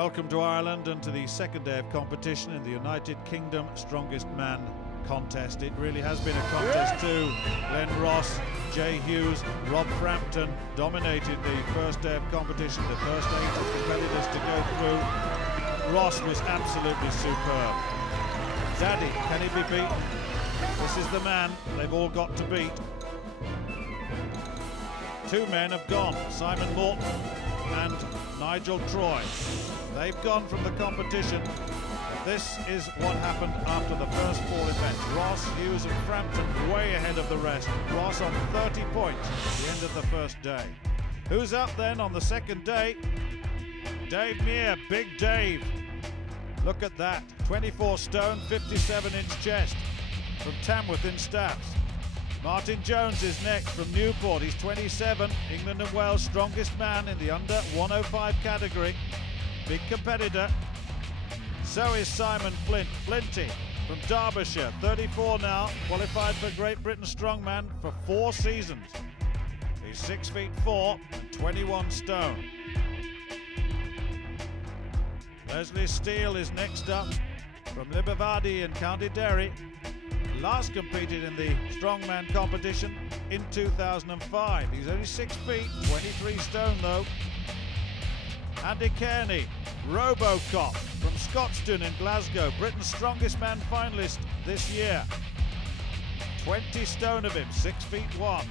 Welcome to Ireland and to the second day of competition in the United Kingdom Strongest Man contest. It really has been a contest too. Glenn Ross, Jay Hughes, Rob Frampton dominated the first day of competition, the first 8 competitors to go through. Ross was absolutely superb. Daddy, can he be beaten? This is the man they've all got to beat. 2 men have gone, Simon Morton and Nigel Troy. They've gone from the competition. This is what happened after the first 4 events. Ross, Hughes and Frampton way ahead of the rest. Ross on 30 points at the end of the first day. Who's up then on the second day? Dave Meir, Big Dave. Look at that, 24 stone, 57-inch chest from Tamworth in Staffs. Martin Jones is next from Newport. He's 27, England and Wales strongest man in the under 105 category. Big competitor. So is Simon Flinty from Derbyshire, 34 now, qualified for Great Britain Strongman for 4 seasons. He's 6'4" and 21 stone. Leslie Steele is next up from Livervady in County Derry. Last competed in the strongman competition in 2005. He's only 6 feet, 23 stone though. Andy Kearney, Robocop from Scotstoun in Glasgow, Britain's strongest man finalist this year. 20 stone of him, 6'1".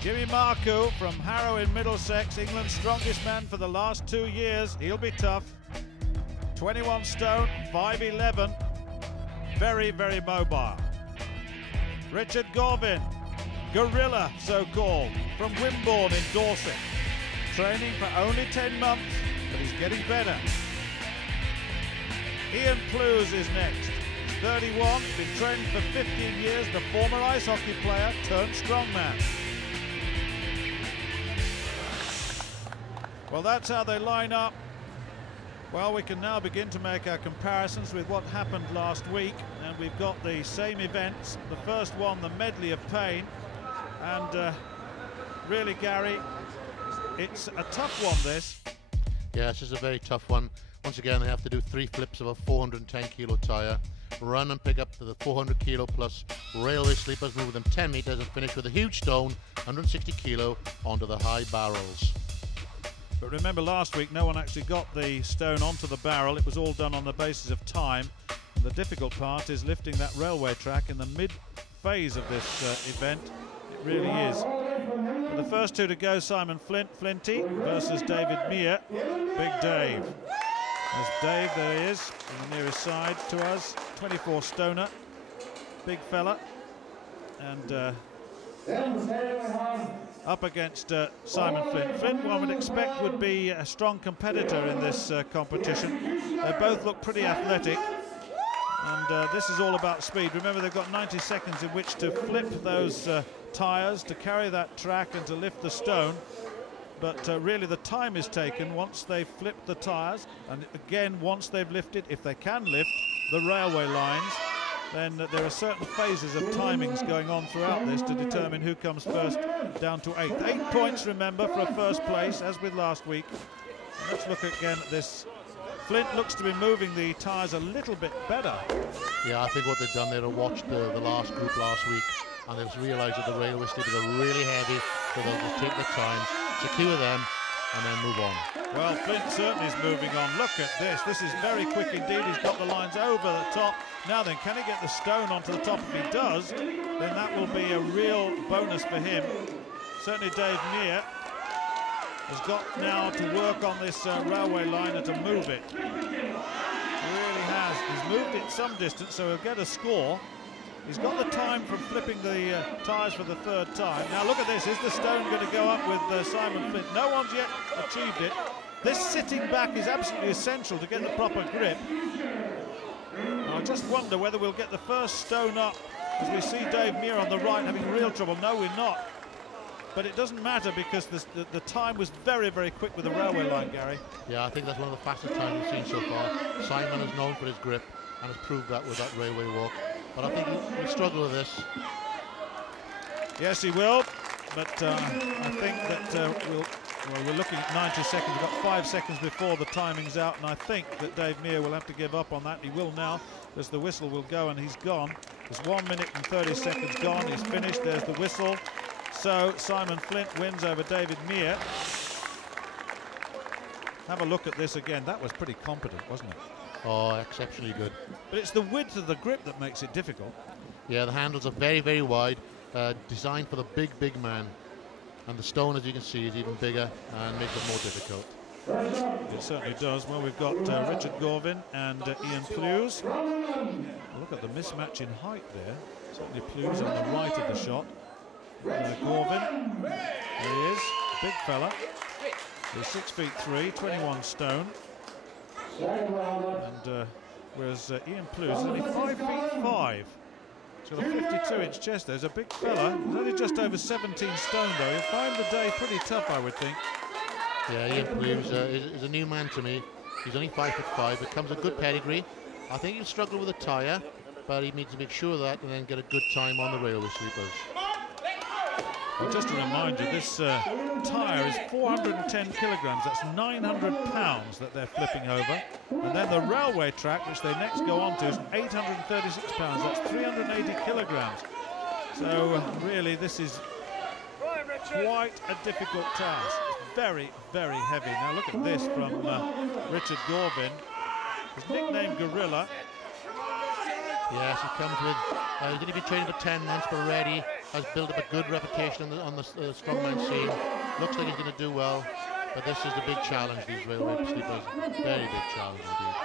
Jimmy Marku from Harrow in Middlesex, England's strongest man for the last 2 years. He'll be tough. 21 stone, 5'11". Very, very mobile. Richard Gorvin, Gorilla so-called, from Wimborne in Dorset. Training for only 10 months, but he's getting better. Ian Plews is next. He's 31, been training for 15 years, the former ice hockey player turned strongman. Well, that's how they line up. Well, we can now begin to make our comparisons with what happened last week, and we've got the same events. The first one, the Medley of Pain, and really, Gary, it's a tough one, this. Yeah, this is a very tough one. Once again, they have to do 3 flips of a 410-kilo tyre, run and pick up to the 400-kilo plus railway sleepers, move them 10 metres and finish with a huge stone, 160 kilo, onto the high barrels. But remember, last week no one actually got the stone onto the barrel. It was all done on the basis of time. The difficult part is lifting that railway track in the mid-phase of this event. It really is. For the first 2 to go, Simon Flinty versus David Meir. Big Dave. There's Dave, there he is, on the nearest side to us. 24 stoner. Big fella. And up against Simon Flint. Flint, one would expect, would be a strong competitor in this competition. They both look pretty athletic, and this is all about speed. Remember, they've got 90 seconds in which to flip those tyres, to carry that track and to lift the stone. But really the time is taken once they've flipped the tyres, and again once they've lifted, if they can lift, the railway lines. Then there are certain phases of timings going on throughout this to determine who comes first down to 8th. 8 points, remember, for a first place, as with last week. And let's look again at this. Flint looks to be moving the tyres a little bit better. Yeah, I think what they've done, they've watched the last group last week, and they've realised that the railway sleepers are really heavy, so they'll just take the time, secure them, and then move on. Well, Flint certainly is moving on. Look at this. This is very quick indeed. He's got the lines over the top. Now then, can he get the stone onto the top? If he does, then that will be a real bonus for him. Certainly Dave Meir has got now to work on this railway line and to move it. He really has. He's moved it some distance, so he'll get a score. He's got the time from flipping the tyres for the 3rd time. Now look at this. Is the stone going to go up with Simon Flint? No one's yet achieved it. This sitting back is absolutely essential to get the proper grip. I just wonder whether we'll get the first stone up, as we see Dave Meir on the right having real trouble. No, we're not. But it doesn't matter because the time was very, very quick with the railway line, Gary. Yeah, I think that's one of the fastest times we've seen so far. Simon is known for his grip and has proved that with that railway walk. But I think he'll struggle with this. Yes, he will. But I think that we'll Well, we're looking at 90 seconds. We've got 5 seconds before the timing's out, and I think that Dave Meir will have to give up on that. He will now, as the whistle will go, and he's gone. There's 1 minute and 30 seconds gone. He's finished. There's the whistle. So Simon Flint wins over David Meir. Have a look at this again. That was pretty competent, wasn't it? Oh, exceptionally good. But it's the width of the grip that makes it difficult. Yeah, the handles are very, very wide, designed for the big, big man. And the stone, as you can see, is even bigger and makes it more difficult. It certainly does. Well, we've got Richard Gorvin and Ian Plews. Look at the mismatch in height there. Certainly Plews on the right of the shot. Gorvin, there he is, big fella. He's 6'3", 21 stone. And whereas Ian Plews is only 5'5". He's got a 52-inch chest. There's a big fella. He's only just over 17 stone, though. He'll find the day pretty tough, I would think. Yeah, Ian Plews is a new man to me. He's only 5'5", but comes a good pedigree. I think he'll struggle with a tyre, but he needs to make sure of that and then get a good time on the railway sleepers. Well, just to remind you, this tyre is 410 kilograms. That's 900 pounds that they're flipping over. And then the railway track, which they next go on to, is 836 pounds. That's 380 kilograms. So really, this is quite a difficult task. It's very, very heavy. Now look at this from Richard Gorvin. His nickname Gorilla. Yes, he comes with, he's only been training for 10 months, but already has built up a good reputation on the strongman scene. Looks like he's going to do well, but this is the big challenge, these railway sleepers. Very big challenge indeed.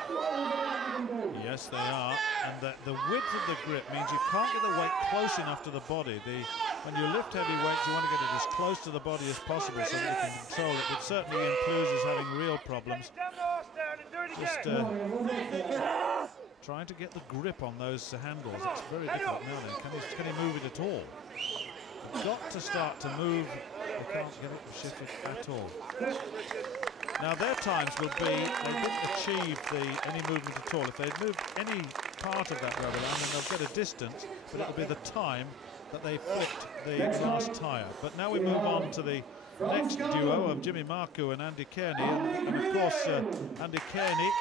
Yes, they are. And the width of the grip means you can't get the weight close enough to the body. When you lift heavy weights, you want to get it as close to the body as possible so that you can control it. But certainly Ian Plews is having real problems. Just trying to get the grip on those handles. It's very difficult now then. Can he move it at all? You've got to start to move. They can't get it shifted at all. Now their times will be, they didn't achieve any movement at all. If they'd moved any part of that rubber line, then they'll get a distance, but it'll be the time that they flicked the last tyre. But now we move on to the next duo of Jimmy Marku and Andy Kearney. And of course, Andy Kearney,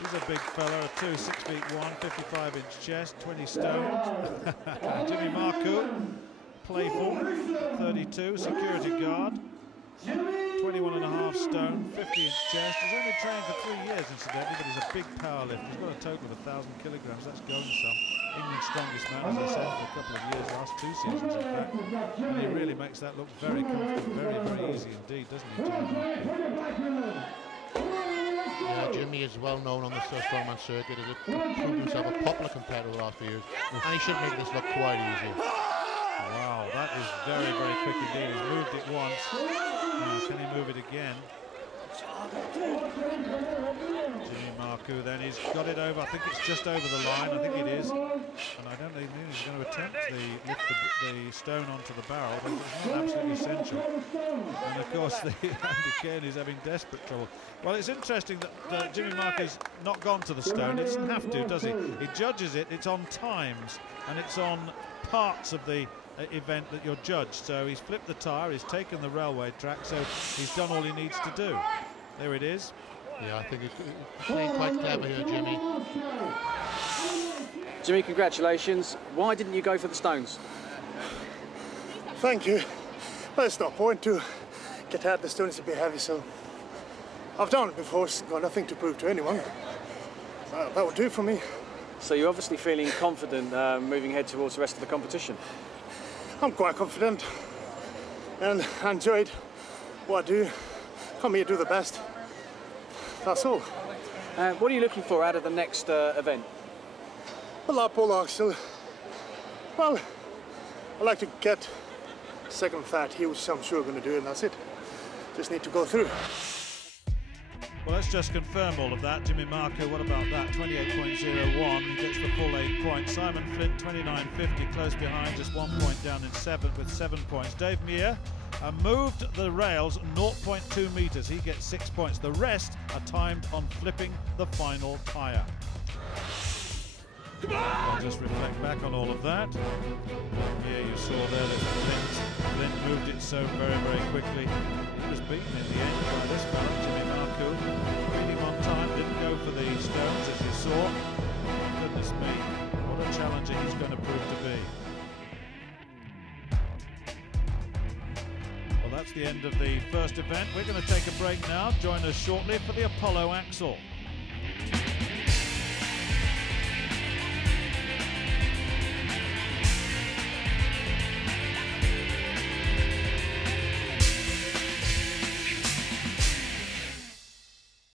he's a big fella too, 6'1", 55-inch chest, 20 stone. Jimmy Marku, playful, 32, security guard, 21.5 stone, 50-inch chest. He's only trained for 3 years, incidentally, but he's a big power lifter. He's got a total of 1,000 kilograms. That's going some. England's strongest man, as I said, for a couple of years, last 2 seasons, in fact. And he really makes that look very comfortable, very, very easy indeed, doesn't he, Jimmy? Yeah, Jimmy is well known on the strongman circuit as proved himself a popular competitor the last few years, and he should make this look quite easy. Wow, that is very, very quick indeed. He's moved it once. Now, can he move it again? Jimmy Marku, then he's got it over. I think it's just over the line. I think it is. And I don't think he's going to attempt to lift the stone onto the barrel, but it's not absolutely essential. And of course, Andy Kearney is having desperate trouble. Well, it's interesting that Jimmy Marku's not gone to the stone. He doesn't have to, does he? He judges it. It's on times, and it's on parts of the event that you're judged. So he's flipped the tyre, he's taken the railway track, so he's done all he needs to do. There it is. Yeah, I think he's playing quite clever here, Jimmy. Jimmy, congratulations. Why didn't you go for the stones? Thank you. Well, it's no point to get out. The stone is a bit heavy, so I've done it before. It's got nothing to prove to anyone. That would do for me. So you're obviously feeling confident moving ahead towards the rest of the competition. I'm quite confident and I enjoyed what I do. Come here, do the best. That's all. What are you looking for out of the next event? Well, up all axle. Well, I'd like to get second, third here, which I'm sure I'm going to do, and that's it. Just need to go through. Well, let's just confirm all of that. Jimmy Marku, what about that? 28.01. He gets the full 8 points. Simon Flint, 29.50, close behind, just 1 point down in 7th with 7 points. Dave Meir moved the rails 0.2 metres. He gets 6 points. The rest are timed on flipping the final tyre. I'll just reflect back on all of that. Here you saw there that Flint moved it so very, very quickly. He was beaten in the end by this fellow, Jimmy Marku. Beating on time, didn't go for the stones as you saw. Goodness me, what a challenger he's going to prove to be. Well, that's the end of the first event. We're going to take a break now. Join us shortly for the Apollo Axel.